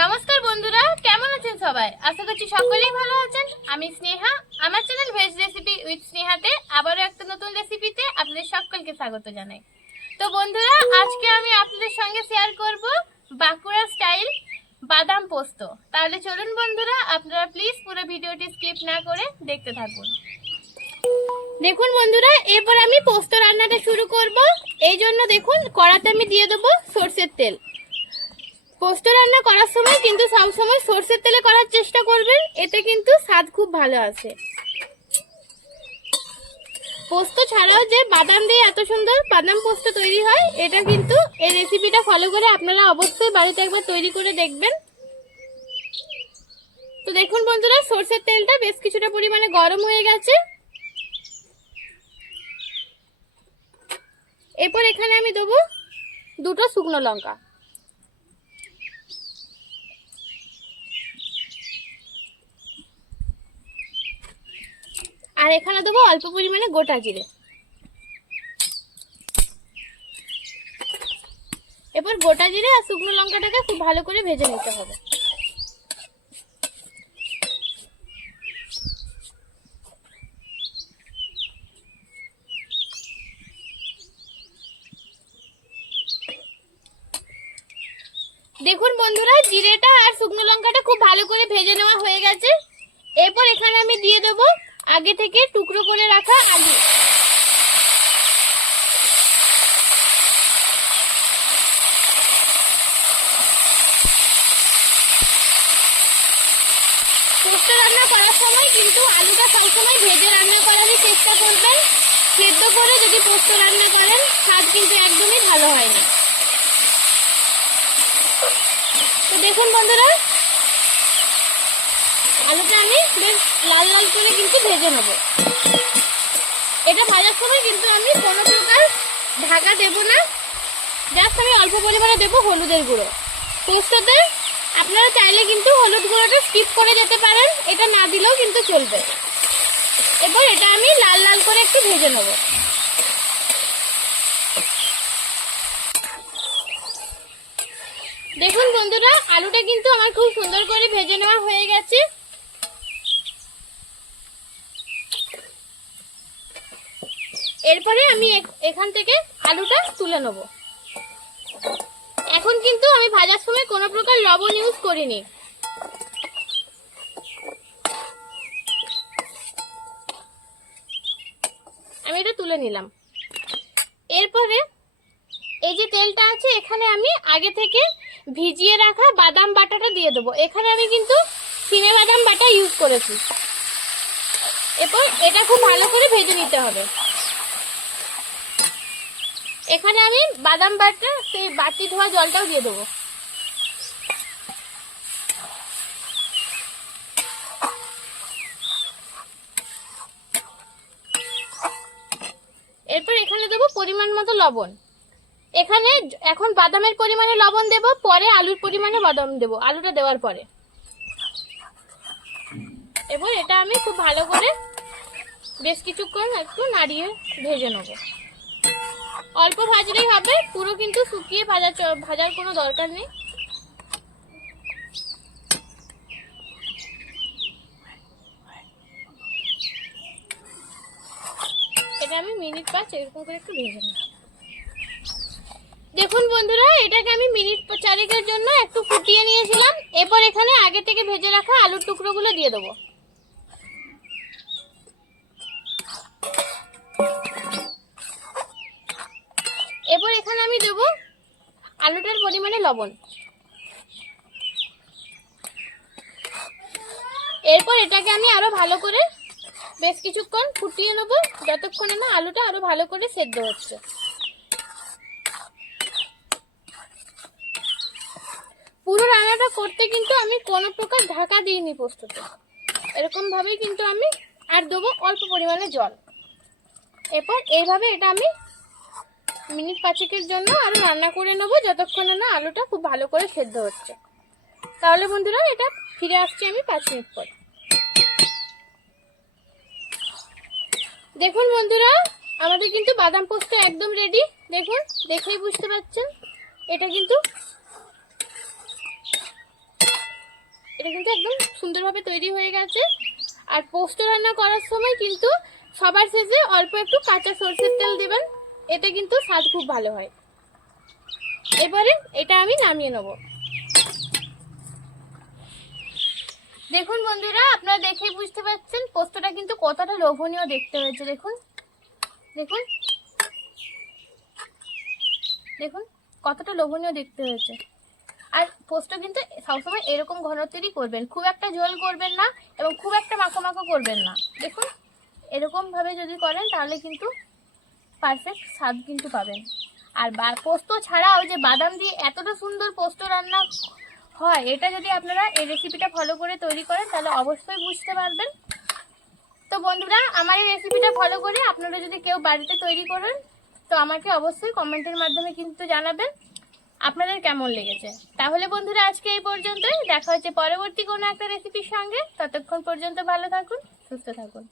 নমস্কার বন্ধুরা, কেমন আছেন সবাই? আশা করছি সকলেই ভালো আছেন। আমি স্নেহা, আমার চ্যানেল ভেজ রেসিপি উইথ স্নেহাতে আবারও একটা নতুন রেসিপিতে আপনাদের সকলকে স্বাগত জানাই। তো বন্ধুরা, আজকে আমি আপনাদের সঙ্গে শেয়ার করব বাঁকুড়া স্টাইল বাদাম পোস্ত। তাহলে চলুন বন্ধুরা, আপনারা প্লিজ পুরো ভিডিওটি স্কিপ না করে দেখতে থাকুন। দেখুন বন্ধুরা এরপর আমি পোস্ত রান্নাটা শুরু করব। এই জন্য দেখুন, কড়াতে আমি দিয়ে দেবো সর্ষের তেল। পোস্ত রান্না করার সময় কিন্তু সবসময় সর্ষের তেলে করার চেষ্টা করবেন, এতে কিন্তু স্বাদ খুব ভালো আসে পোস্ত ছাড়াও যে বাদাম দিয়ে এত সুন্দর বাদাম পোস্ত তৈরি হয়, এটা কিন্তু এই রেসিপিটা ফলো করে আপনারা অবশ্যই বাড়িতে একবার তৈরি করে দেখবেন। তো দেখুন বন্ধুরা, সর্ষের তেলটা বেশ কিছুটা পরিমাণে গরম হয়ে গেছে। এরপর এখানে আমি দেবো দুটো শুকনো লঙ্কা। আর এখানে দেবো অল্প পরিমাণে গোটা জিরে। এরপর গোটা জিরে আর শুকনো লঙ্কাটাকে খুব ভালো করে ভেজে নিতে হবে। দেখুন বন্ধুরা, জিরেটা আর শুকনো লঙ্কাটা খুব ভালো করে ভেজে নেওয়া হয়ে গেছে। এরপর এখানে আমি দিয়ে দেব আগে থেকে টুকরো করে রাখা আলু। পোস্ত রান্না করার সময় কিন্তু আলুটা সবসময় ভেজে রান্না করারই চেষ্টা করবেন। সেদ্ধ করে যদি পোস্ত রান্না করেন, স্বাদ কিন্তু একদমই ভালো হয় না। তো দেখুন বন্ধুরা আলুটা আমি বেশ লাল লাল করে কিন্তু ভেজে নেব। এটা ভাজার সময় কিন্তু আমি কোনো প্রকার ঢাকা দেব না। জাস্ট আমি অল্প পরিমাণে দেবো হলুদের গুঁড়ো। পোস্ততে আপনারা চাইলে কিন্তু হলুদ গুঁড়োটা স্কিপ করে যেতে পারেন। এটা না দিলেও কিন্তু চলবে। এবার এটা আমি লাল লাল করে একটু ভেজে নেব। দেখুন বন্ধুরা, আলুটা কিন্তু আমার খুব সুন্দর করে ভেজে নেওয়া হয়ে গেছে। এরপরে আমি এখ- এখান থেকে আলুটা তুলে নেব। এখন কিন্তু আমি ভাজার সময় কোনো প্রকার লবণ ইউজ করিনি। আমি এটা তুলে নিলাম। এরপরে এই যে তেলটা আছে, এখানে আমি আগে থেকে ভিজিয়ে রাখা বাদাম বাটাটা দিয়ে দেবো। এখানে আমি কিন্তু চিনে বাদাম বাটা ইউজ করেছি। এরপর এটা খুব ভালো করে ভেজে নিতে হবে। এখানে আমি বাদাম বাটা, সেই বাটি ধোয়া জলটাও দিয়ে দেবো। এরপর এখানে দেবো পরিমাণ মতো লবণ। এখানে এখন বাদামের পরিমাণে লবণ দেব, পরে আলুর পরিমাণে বাদাম দেব, আলুটা দেওয়ার পরে। এবার এটা আমি খুব ভালো করে বেশ কিছুক্ষণ একটু নাড়িয়ে ভেজে নেব। অল্প ভাজলেই হবে, পুরো কিন্তু শুকিয়ে ভাজা ভাজার কোনো দরকার নেই। এটা আমি মিনিট পাঁচ এরকম করে একটু ভেজে দেখুন বন্ধুরা, এটাকে আমি মিনিট চারেকের জন্য একটু ফুটিয়ে নিয়েছিলাম। এরপর এখানে আগে থেকে ভেজে রাখা আলুর টুকরোগুলো দিয়ে দেবো। এরপর এখানে আমি দেবো আলুটার পরিমাণে লবণ। এরপর এটাকে আমি আরও ভালো করে বেশ কিছুক্ষণ ফুটিয়ে নেব, যতক্ষণে না আলুটা আরও ভালো করে সেদ্ধ হচ্ছে। পুরো রান্নাটা করতে কিন্তু আমি কোনো প্রকার ঢাকা দিইনি পোস্ততে। এরকম ভাবেই কিন্তু আমি আর দেবো অল্প পরিমাণে জল। এরপর এইভাবে এটা আমি মিনিট পাঁচেকের জন্য আরও রান্না করে নেব, যতক্ষণে না আলুটা খুব ভালো করে সেদ্ধ হচ্ছে। তাহলে বন্ধুরা, এটা ফিরে আসছি আমি পাঁচ মিনিট পর। দেখুন বন্ধুরা, আমাদের কিন্তু বাদাম পোস্ত একদম রেডি দেখুন, দেখেই বুঝতে পারছেন। এটা কিন্তু এটা কিন্তু একদম সুন্দরভাবে তৈরি হয়ে গেছে। আর পোস্ত রান্না করার সময় কিন্তু সবার শেষে অল্প একটু কাঁচা সর্ষের তেল দেবেন। এতে কিন্তু স্বাদ খুব ভালো হয়। এবারে এটা আমি নামিয়ে নেব। দেখুন বন্ধুরা, আপনারা দেখেই বুঝতে পারছেন পোস্তটা কিন্তু কতটা লোভনীয় দেখতে হয়েছে, দেখুন। দেখুন। দেখুন, কতটা লোভনীয় দেখতে হয়েছে। আর পোস্ত কিন্তু সবসময় এরকম ঘনত্বেরই করবেন, খুব একটা ঝোল করবেন না এবং খুব একটা মাখো মাখো করবেন না। দেখুন এরকম ভাবে যদি করেন তাহলে কিন্তু পারফেক্ট স্বাদ কিন্তু পাবেন। আর পোস্ত ছাড়াও যে বাদাম দিয়ে এতটা সুন্দর পোস্ত রান্না হয়, এটা যদি আপনারা এই রেসিপিটা ফলো করে তৈরি করেন, তাহলে অবশ্যই বুঝতে পারবেন। তো বন্ধুরা, আমার এই রেসিপিটা ফলো করে আপনারা যদি কেউ বাড়িতে তৈরি করেন, তো আমাকে অবশ্যই কমেন্টের মাধ্যমে কিন্তু জানাবেন আপনাদের কেমন লেগেছে। তাহলে বন্ধুরা, আজকে এই পর্যন্তই। দেখা হচ্ছে পরবর্তী কোনো একটা রেসিপির সঙ্গে। ততক্ষণ পর্যন্ত ভালো থাকুন, সুস্থ থাকুন।